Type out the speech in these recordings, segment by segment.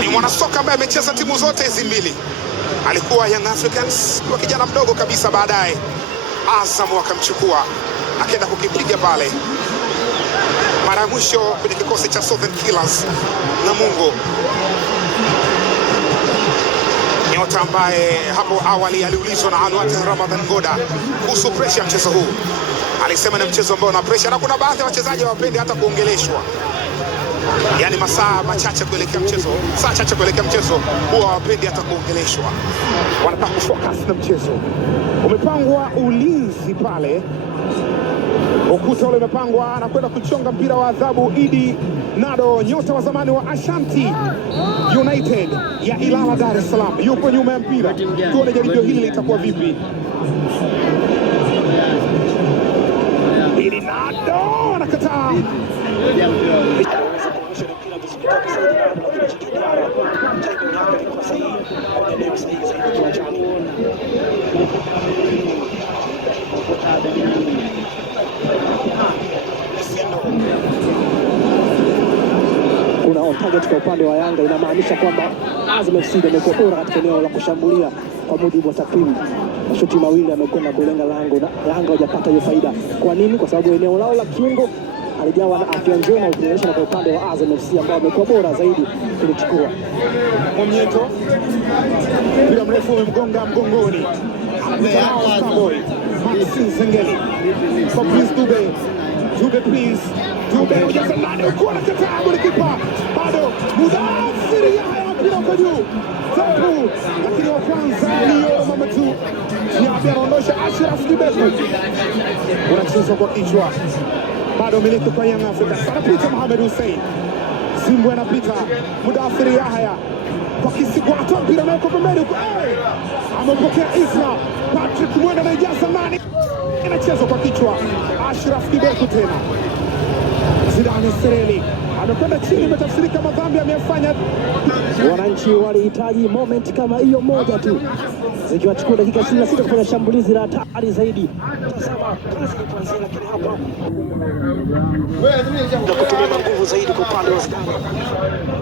Ni mwanasoka ambaye amecheza timu zote hizi mbili. Alikuwa Young Africans kwa kijana mdogo kabisa, baadaye Azam wakamchukua akaenda kukipiga pale mara ya mwisho kwenye kikosi cha Southern Killers Namungo. Nyota ambaye hapo awali aliulizwa na Anwar Ramadhan Goda kuhusu pressure ya mchezo huu. Alisema ni mchezo ambao una pressure na kuna baadhi ya wachezaji hawapendi hata kuongeleshwa. Yaani masaa machache kuelekea mchezo, saa chache kuelekea mchezo huwa hawapendi hata kuongeleshwa. Wanataka kufocus na mchezo. Umepangwa ulinzi pale. Ukuta ule umepangwa, anakwenda kuchonga mpira wa adhabu Idi Nado, nyota wa zamani wa Ashanti United ya Ilala Dar es Salaam. Yupo nyuma ya mpira. Tuone jaribio hili litakuwa vipi. Idi Nado anakataa. Kuna on target kwa upande wa Yanga, inamaanisha kwamba Azam FC imekuwa bora katika eneo la kushambulia kwa mujibu wa takwimu. Mashuti mawili amekwenda kulenga lango na Yanga hajapata hiyo faida. Kwa nini? Kwa sababu eneo lao la kiungo alijawa na afya njema ukionyesha kwa upande wa Azam FC ambao amekuwa bora zaidi kulichukua. Mwamnyeto mpira mrefu umemgonga mgongoni. Maxi Zengeli kwa Prince Dube Prince Dube ujaza ndani uko na kataa golikipa bado Mudathiri Yahya mpira kwa juu Tepu, lakini wa kwanza ni Mamadu Nyabi anaondosha Ashraf Kibeku. Unachezwa kwa kichwa bado miliki kwa Young Africans. Anapita Mohamed Hussein Simbu anapita Mudathiri Yahya kwa kisigwato mpira na uko pembeni amepokea Isra Patrick Mwenda na ijaza ndani inachezwa kwa kichwa Ashraf Kibeku tena Zidane Sereli amekwenda chini, imetafsirika madhambi ameyafanya. Wananchi walihitaji moment kama hiyo moja tu zikiwachukua dakika 26 kufanya shambulizi la hatari zaidi. Tazama kazi kuanzia, lakini hapa na kutumia nguvu zaidi kwa upande wa Zidane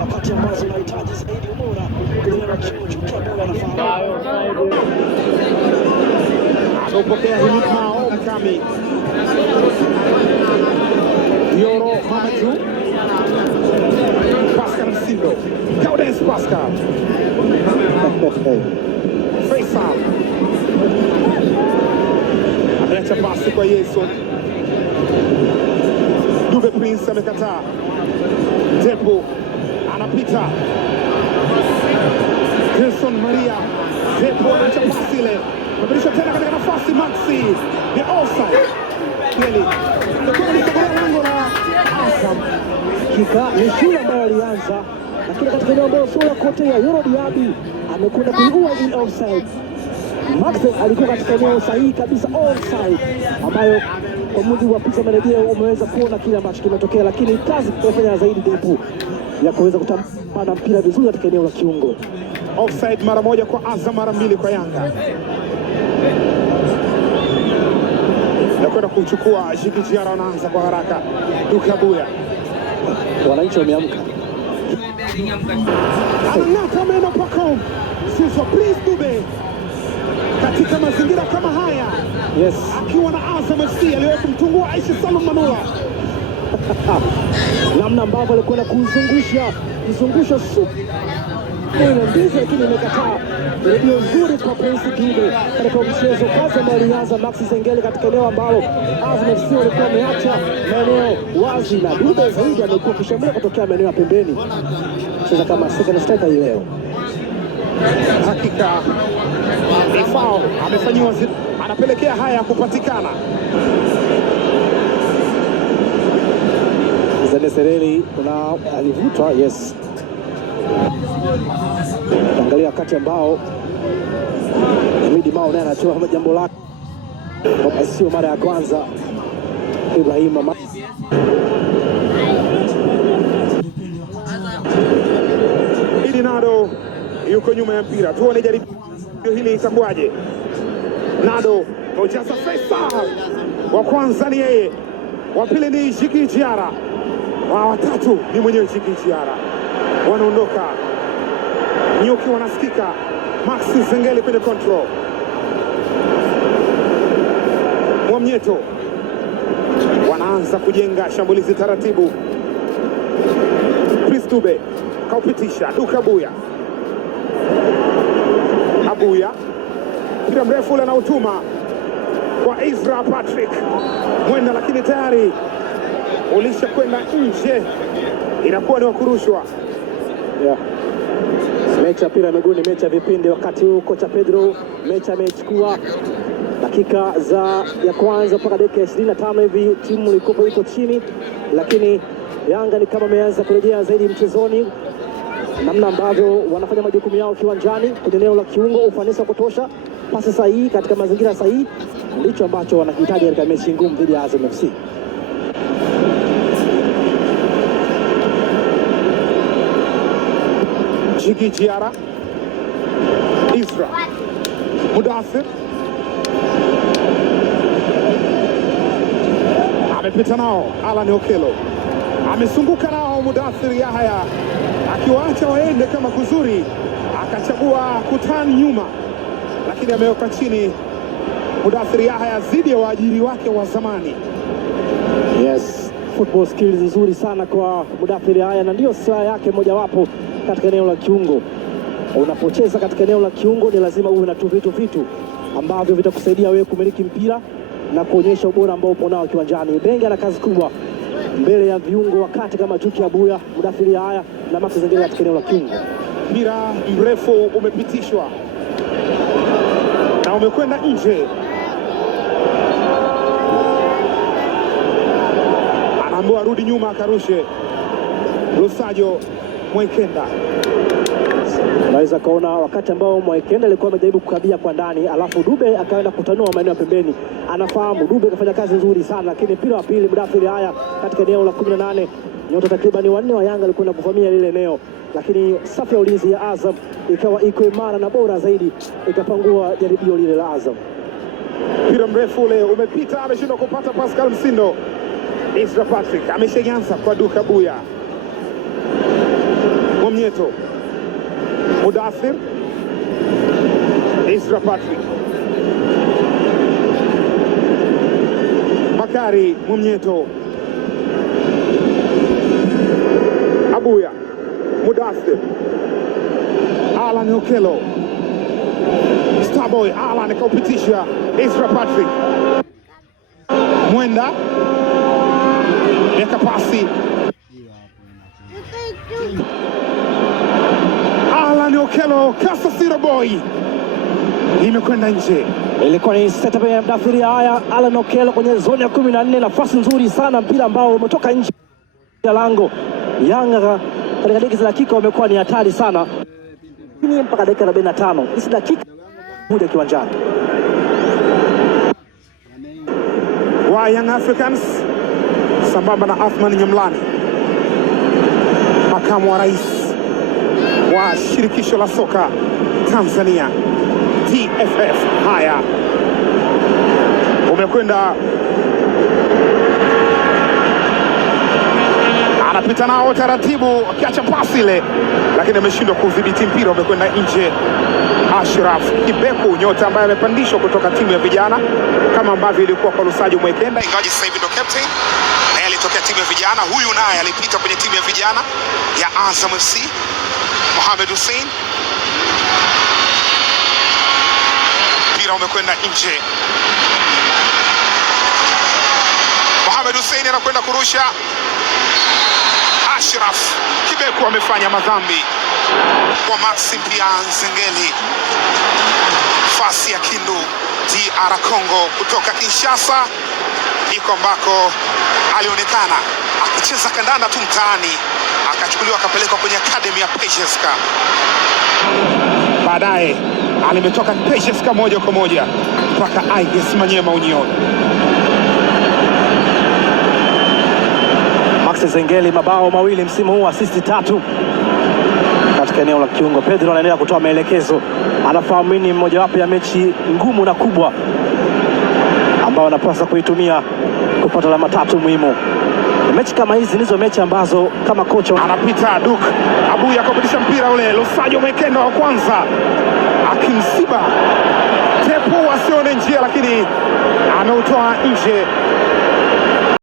wakati ambazo wanahitaji zaidi ubora kulingana na kiwango bora na fahamu. Anapokea Mao Mkami Yoro Mamadu Pascal Msindo Gaudens Pascal Faisal ameacha pasi kwa Yeson Dube Prince amekataa. Tepu anapita Gerson Maria Tepu ameacha pasi ile Mabadilisho tena katika nafasi Maxi ni offside. Kweli ndio ni lango la Azam. Kika ni shule ambayo alianza, lakini katika eneo ambalo sura kote ya Yoro Diaby amekwenda kuigua ile offside. Maxi alikuwa katika eneo sahihi kabisa offside, ambayo kwa mujibu wa picha marejeo umeweza kuona kile ambacho kimetokea, lakini kazi kufanya zaidi Depu ya kuweza kutambana mpira vizuri katika eneo la kiungo. Offside mara moja kwa Azam, mara mbili kwa Yanga. Nakwenda kuchukua Jiki Jiara, wanaanza kwa haraka. Duka Buya. Wananchi wameamka. Anata meno pako. Sio Prince Dube. Katika mazingira kama haya. Yes. Akiwa na Azam FC aliwahi kumtungua Aisha Salum Manula. Namna ambavyo alikwenda kuzungusha ndizo, lakini imekataa. Ndio nzuri kwa Prince Dube katika mchezo. Kazi ambayo alianza Maxi Zengeli katika eneo ambalo Azam FC walikuwa wameacha maeneo wazi, na Dube zaidi amekuwa kishambulia kutokea maeneo ya pembeni. Cheza kama second striker hii leo. Hakika ni foul amefanywa, anapelekea haya kupatikana. Zidane Sereli alivutwa, yes. Angalia wakati ambao Himidi Mao naye anatoa jambo lake, sio mara ya kwanza. Ibrahim Idi Nado yuko nyuma ya mpira, tuone jaribio hili itakuwaje. Nado Ojasa Faisal, wa kwanza ni yeye, wa pili ni Djigui Diarra, wa watatu ni mwenyewe Djigui Diarra. Wanaondoka, nyuki wanasikika. Maxi Zengeli kwenye control. Mwamnyeto wanaanza kujenga shambulizi taratibu. Prince Dube kaupitisha Duke Abuya. Abuya mpira mrefu ule na utuma kwa Ezra Patrick Mwenda, lakini tayari ulisha kwenda nje, inakuwa ni wakurushwa. Mechi ya mpira wa miguu ni mechi ya vipindi. Wakati huu kocha Pedro mechi amechukua dakika ya kwanza mpaka dakika 25 hivi, timu ilikuwa iko chini, lakini Yanga ni kama ameanza kurejea zaidi mchezoni, namna ambavyo wanafanya majukumu yao kiwanjani kwenye eneo la kiungo, ufanisi wa kutosha, pasi sahihi katika mazingira sahihi, ndicho ambacho wanahitaji katika mechi ngumu dhidi ya Azam FC. Djigui Diarra, Isra, Mudathir amepita nao, Alan Okello amesunguka nao, Mudathir Yahya akiwaacha waende kama kuzuri, akachagua kutani nyuma, lakini ameweka chini Mudathir Yahya zidi ya waajiri wake wa zamani. Yes, football skills nzuri sana kwa Mudathir Yahya, na ndio silaha yake mojawapo katika eneo la kiungo. Unapocheza katika eneo la kiungo ni lazima uwe na vitu ambavyo vitakusaidia wewe kumiliki mpira na kuonyesha ubora ambao upo nao kiwanjani. Benga na kazi kubwa mbele ya viungo wakati kama Djigui Abuya, Mudathir Yahya na Maxi Zengeli katika eneo la kiungo. Mpira mrefu umepitishwa na umekwenda nje. Anaambiwa arudi nyuma akarushe. Lusajo Mwekenda. Unaweza kaona wakati ambao Mwekenda alikuwa amejaribu kukabia kwa ndani, alafu Dube akaenda kutanua maeneo ya pembeni. Anafahamu Dube kafanya kazi nzuri sana, lakini mpira wa pili Mudathir Yahya katika eneo la 18, nyota takriban 4 wa Yanga alikwenda kuvamia lile eneo, lakini safu ya ulinzi ya Azam ikawa iko imara na bora zaidi, ikapangua jaribio lile la Azam. Mpira mrefu ule umepita, ameshindwa kupata Pascal Msindo. Ezra Patrick ameshaanza kwa Duke Abuya. Mwamnyeto, Mudathir, Ezra Patrick, Bakari Mwamnyeto, Abuya, Mudathir, Alan Okello, Starboy Alan kaupitisha Ezra Patrick Mwenda, eka pasi Alan Okello, Kasasiro Boy, imekwenda nje. Ilikuwa ni setup ya Mudathir Yahya, Alan Okello kwenye zoni ya 14, nafasi nzuri sana, mpira ambao umetoka nje ya lango. Yanga katika dakika za dakika wamekuwa ni hatari sana, mpaka dakika 45 hizi dakika moja kiwanjani. Wa Young Africans sambamba na Athman Nyamlani, makamu wa rais wa shirikisho la soka Tanzania TFF. Haya, umekwenda, anapita nao taratibu akiacha pasi ile, lakini ameshindwa kudhibiti mpira, umekwenda nje. Ashraf Kibeku, nyota ambaye amepandishwa kutoka timu ya vijana kama ambavyo ilikuwa kwa Lusajo Mwekenda, ingawa sasa hivi ndo captain, naye alitokea timu ya vijana. Huyu naye alipita kwenye timu ya vijana ya Azam FC, Mohamed Hussein. Mpira umekwenda nje. Mohamed Hussein anakwenda kurusha. Ashraf Kibeku amefanya madhambi kwa Maxi Zengeli. Fasi ya Kindu DR Congo kutoka Kinshasa, ndiko ambako alionekana akicheza kandanda tu mtaani, akachukuliwa akapelekwa kwenye academy ya Pejeska. Baadaye alimetoka Pejeska moja kwa moja mpaka IGS Manyema Union. Maxi Zengeli mabao mawili msimu huu, assist 3 katika eneo la kiungo. Pedro anaendelea kutoa maelekezo. anafahamu ni mojawapo ya mechi ngumu na kubwa ambao anapaswa kuitumia kupata alama 3 muhimu. Mechi kama hizi ndizo mechi ambazo kama kocha anapita Duke Abuya akabadilisha mpira ule, Lusajo Mwekenda wa kwanza akimsiba Tepu asione njia, lakini ameutoa nje.